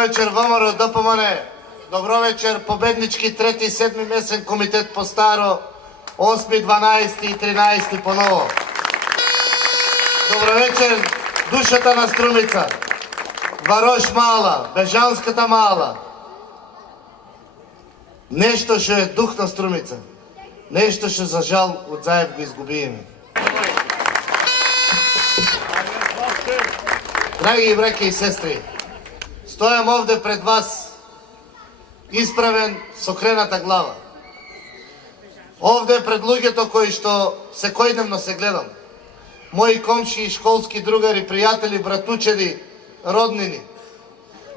вечер, ВМРО ДПМН. Добро вечер, победнички 3 и 7 месен комитет по старо, 8, 12 и 13 по ново. Добро вечер, душата на Струмица. Варош мала, Бежанската мала. Нешто што е дух на Струмица. Нешто што за жал од Заев го изгубиме. Драги браќа и сестри, стојам овде пред вас, исправен со крената глава. Овде пред луѓето кои што секојдневно се гледам. Мои комши, школски другари, пријатели, братучеди, роднини.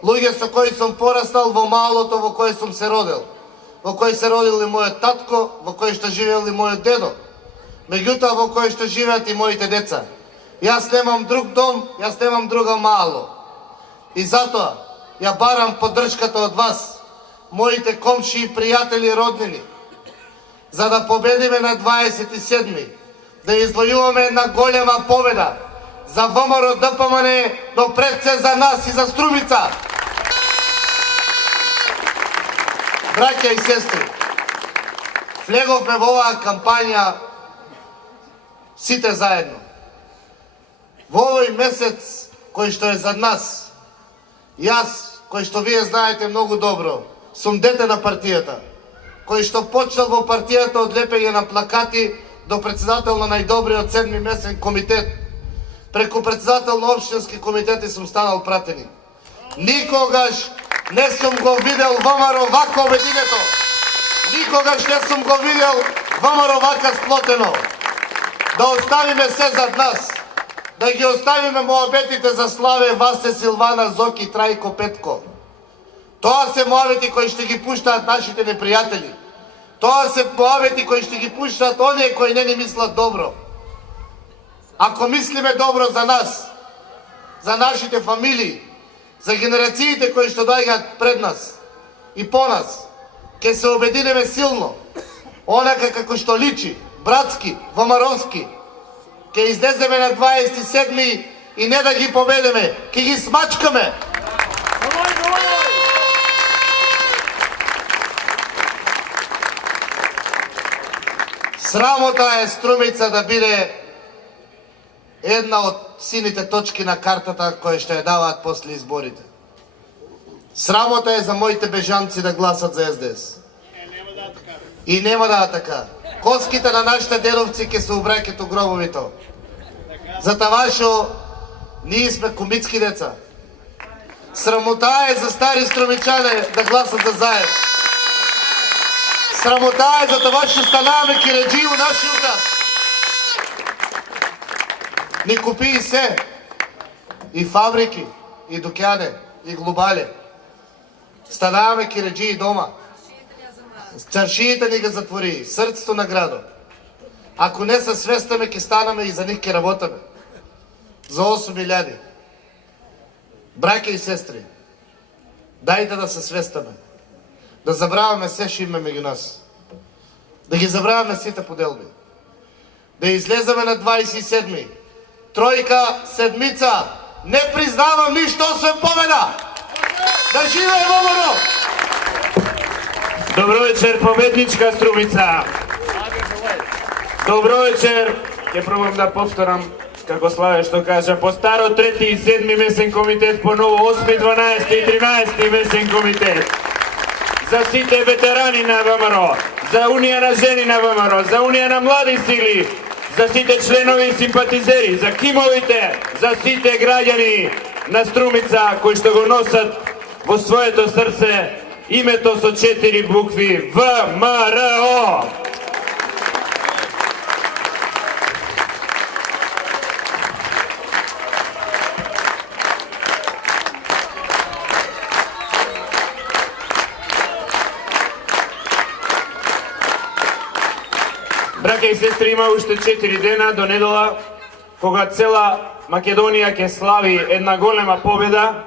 Луѓе со кои сум пораснал во малото во кој сум се родил. Во кој се родил и мојот татко, во кој што живеел и мојот дедо. Меѓутоа во кој што живеат и моите деца. Јас немам друг дом, јас немам друго мало. И затоа ја барам поддршката од вас, моите комши и пријатели и роднини, за да победиме на 27-ми, да извојуваме една голема победа за ВМРО ДПМН, но пред се за нас и за Струмица. Браќа и сестри, влеговме во оваа кампања сите заедно. Во овој месец кој што е зад нас, јас, кој што вие знаете многу добро, сум дете на партијата, кој што почнал во партијата од лепење на плакати до председател на најдобриот 7-ми месен комитет, преку председател на општински комитети сум станал пратеник. Никогаш не сум го видел ВМРО вака обединето. Никогаш не сум го видел ВМРО вака сплотено. Да оставиме се зад нас. Да ги оставиме моабетите за Славе, Васе, Силвана, Зоки, Трајко, Петко. Тоа се моабети кои ще ги пуштаат нашите непријатели. Тоа се моабети кои ще ги пуштаат оние кои не ни мислат добро. Ако мислиме добро за нас, за нашите фамилии, за генерациите кои што доаѓаат пред нас и по нас, ќе се обединеме силно, онака како што личи, братски, ВМРО-ски, ќе излеземе на 27-ми и не да ги победиме, ќе ги смачкаме. Срамота е Струмица да биде една од сините точки на картата кои што ја даваат после изборите. Срамота е за моите бежанци да гласат за СДС. И нема да така. Коските на нашите дедовци ќе се убраќаат у гробовите. За това што ние сме комитски деца. Срамота е за стари струмичани да гласат за Заев. Срамота е за това што станаваме киреджи у нашиот град. Ни купи се. И фабрики, и дукјане, и глобале. Станаваме киреджи и дома. Чаршиите ни ги затвори, срцето на градот. Ако не се свестаме, ќе станаме и за них ќе работаме. За 8.000. Браќа и сестри, дајте да се свестаме. Да забраваме се што има меѓу нас. Да ги забраваме сите поделби. Да излеземе на 27-ми. Тројка, седмица. Не признавам ништо освен победа. Да живее ВМРО! Добро вечер, победничка Струмица. Добро вечер. Ќе пробам да повторам како Славе што кажа, по старо 3 и 7 месен комитет, по ново 8, 12 и 13 месен комитет. За сите ветерани на ВМРО, за Унија на жени на ВМРО, за Унија на млади сили, за сите членови и симпатизери, за кимовите, за сите граѓани на Струмица кои што го носат во своето срце името со 4 букви ВМРО. Браќа и сестри, има уште 4 дена до недела, кога цела Македонија ќе слави една голема победа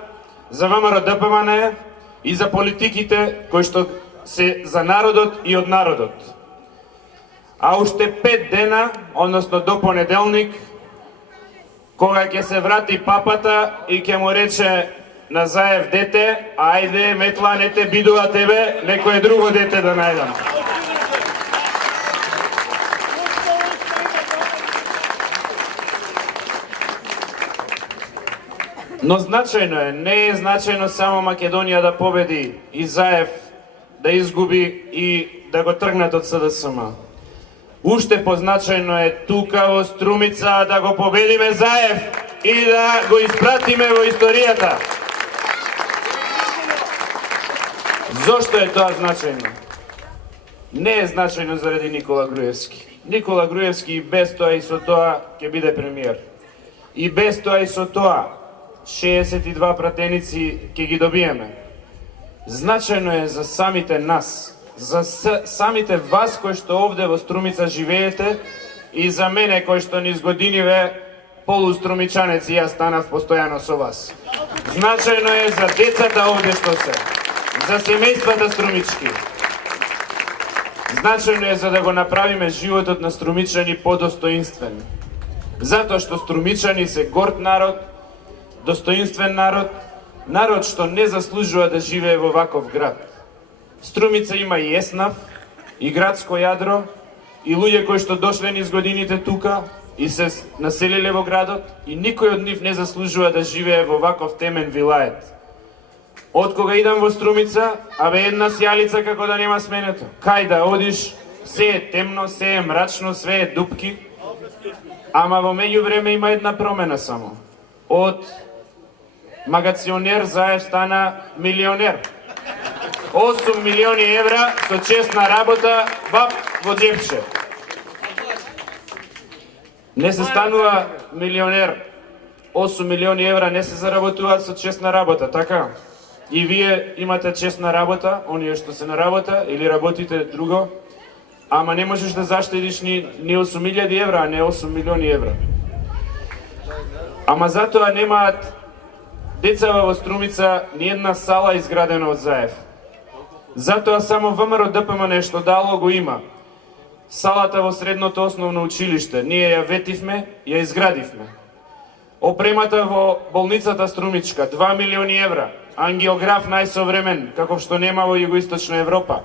за ВМРО ДПМН и за политиките кои што се за народот и од народот. А уште 5 дена, односно до понеделник, кога ќе се врати папата и ќе му рече на Заев дете, ајде метла не те бидува тебе, некое друго дете да најдам. Но значајно е, не е значајно само Македонија да победи и Заев да изгуби и да го тргнат од СДСМ. Уште позначајно е тука во Струмица да го победиме Заев и да го испратиме во историјата. Зошто е тоа значајно? Не е значајно заради Никола Груевски. Никола Груевски и без тоа и со тоа ќе биде премиер. И без тоа и со тоа 62 пратеници ќе ги добиеме. Значајно е за самите нас, за самите вас кои што овде во Струмица живеете и за мене кој што низ годиниве полуструмичанец и јас станав постојано со вас. Значајно е за децата овде што се, за семејствата струмички. Значајно е за да го направиме животот на струмичани подостоинствен. Затоа што струмичани се горд народ, достоинствен народ, народ што не заслужува да живее во ваков град. Струмица има и еснав, и градско јадро, и луѓе кои што дошле низ годините тука и се населиле во градот, и никој од нив не заслужува да живее во ваков темен вилает. Од кога идам во Струмица, абе една сјалица како да нема сменето. Кај да одиш, се е темно, се е мрачно, све е дупки. Ама во меѓувреме има една промена само. Од магационер Заев стана милионер. 8 милиони евра со честна работа во джепче. Не се станува милионер. 8 милиони евра не се заработуваат со честна работа, така? И вие имате честна работа, оние што се на работа, или работите друго, ама не можеш да заштедиш ни 8.000 евра, а не 8 милиони евра. Ама затоа немаат децава во Струмица ни една сала изградена од Заев. Затоа само ВМРО ДПМН што дало го има. Салата во средното основно училиште, ние ја ветивме, ја изградивме. Опремата во болницата Струмичка, 2 милиони евра. Ангиограф најсовремен, каков што нема во Југоисточна Европа.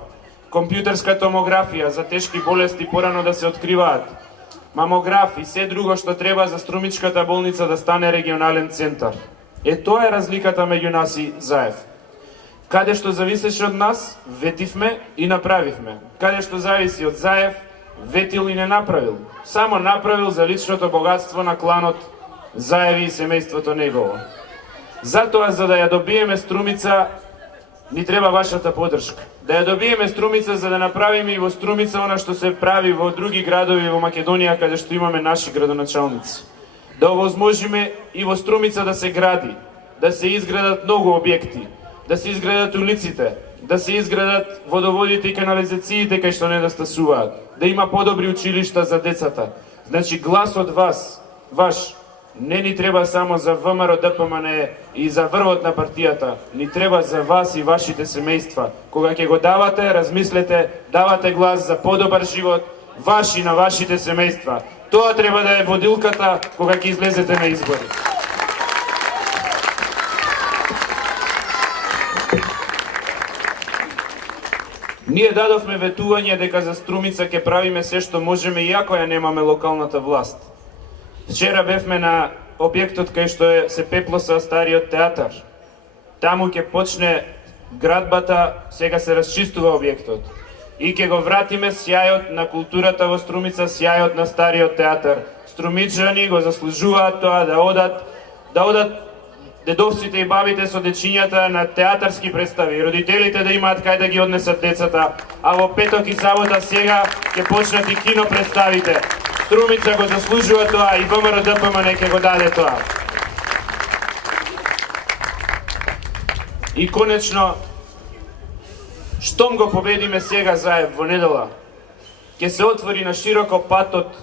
Компјутерска томографија за тешки болести порано да се откриваат. Мамограф и се друго што треба за Струмичката болница да стане регионален центар. Тоа е разликата меѓу нас и Заев. Каде што зависеше од нас, ветивме и направивме. Каде што зависи од Заев, ветил и не направил. Само направил за личното богатство на кланот Заеви и семејството негово. Затоа, за да ја добиеме Струмица, ни треба вашата подршка. Да ја добиеме Струмица, за да направиме и во Струмица она што се прави во други градови во Македонија, каде што имаме наши градоначалници. Да овозможиме и во Струмица да се гради, да се изградат многу објекти, да се изградат улиците, да се изградат водоводите и канализациите кај што недостасуваат, да има подобри училишта за децата. Значи гласот ваш, не ни треба само за ВМРО ДПМН и за врвот на партијата, ни треба за вас и вашите семејства. Кога ќе го давате, размислете, давате глас за подобар живот, ваш и на вашите семејства. Тоа треба да е водилката кога ќе излезете на избори. Ние дадовме ветување дека за Струмица ќе правиме се што можеме иако ја немаме локалната власт. Вчера бевме на објектот кај што се пеплоса стариот театар. Таму ќе почне градбата, сега се расчистува објектот. И ќе го вратиме сјајот на културата во Струмица, сјајот на стариот театар. Струмичани го заслужуваат тоа да одат дедовците и бабите со дечињата на театарски представи, родителите да имаат кај да ги однесат децата, а во петок и сабота сега ќе почнат и кино представите. Струмица го заслужува тоа и ВМРО ДПМН ќе го даде тоа. И конечно, штом го победиме сега Заев во недела, ќе се отвори на широко патот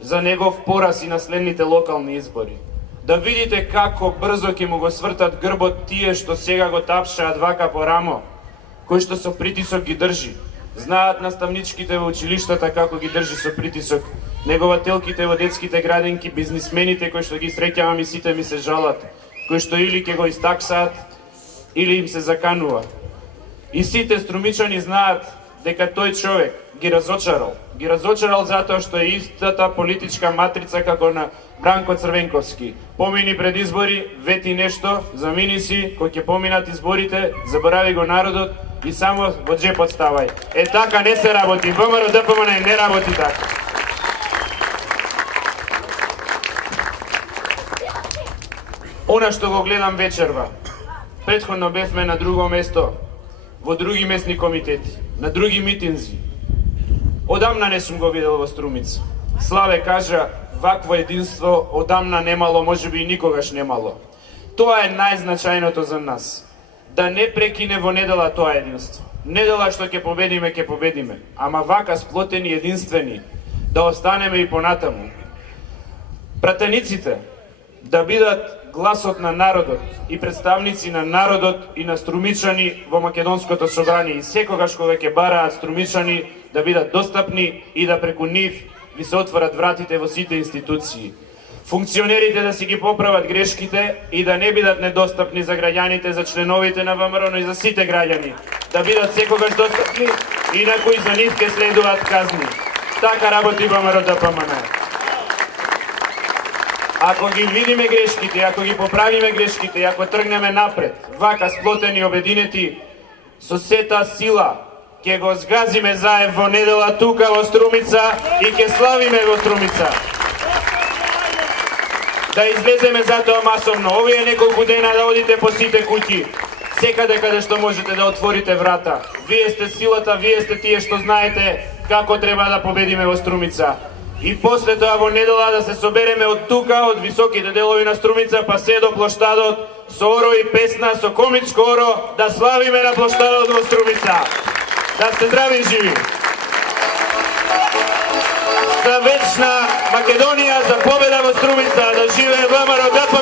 за негов пораз и на следните локални избори. Да видите како брзо ќе му го свртат грбот тие што сега го тапшаат вака по рамо, кои што со притисок ги држи. Знаат наставничките во училиштата како ги држи со притисок, негователките во детските градинки, бизнисмените кои што ги среќавам и сите ми се жалат. кои што или ќе го истаксаат, или им се заканува. И сите струмичани знаат дека тој човек ги разочарал. Ги разочарал затоа што е истата политичка матрица како на Бранко Црвенковски. Помини пред избори, вети нешто, замини си, кој ќе поминат изборите, заборави го народот и само во джепот ставај. Е така не се работи. ВМРО ДПМН не работи така. Она што го гледам вечерва. Претходно бевме на друго место, во други местни комитети, на други митинзи. Одамна не сум го видел во Струмица. Славе кажа, вакво единство одамна немало, можеби и никогаш немало. Тоа е најзначајното за нас. Да не прекине во недела тоа единство. Недела што ќе победиме, ама вака сплотени единствени, да останеме и понатаму. Пратениците да бидат гласот на народот и представници на народот и на струмичани во Македонското собрание и секогаш кога ќе бараат струмичани да бидат достапни и да преку нив ви се отворат вратите во сите институции. Функционерите да си ги поправат грешките и да не бидат недостапни за граѓаните, за членовите на ВМРО, но и за сите граѓани. Да бидат секогаш достапни, инаку и за нив ќе следуваат казни. Така работи ВМРО ДПМН. Ако ги видиме грешките, ако ги поправиме грешките, ако тргнеме напред, вака сплотени и обединети, со сета сила, ќе го згазиме заев во недела тука во Струмица и ќе славиме во Струмица. Да излеземе затоа масовно. Овие неколку дена да одите по сите куќи, секаде каде што можете да отворите врата. Вие сте силата, вие сте тие што знаете како треба да победиме во Струмица. И после тоа во недела да се собереме од тука, од високите делови на Струмица, па се до плоштадот, со оро и песна, со комичко оро, да славиме на плоштадот во Струмица. Да сте здрави и живи. За вечна Македонија, за победа во Струмица, да живее ВМРО ДПМН.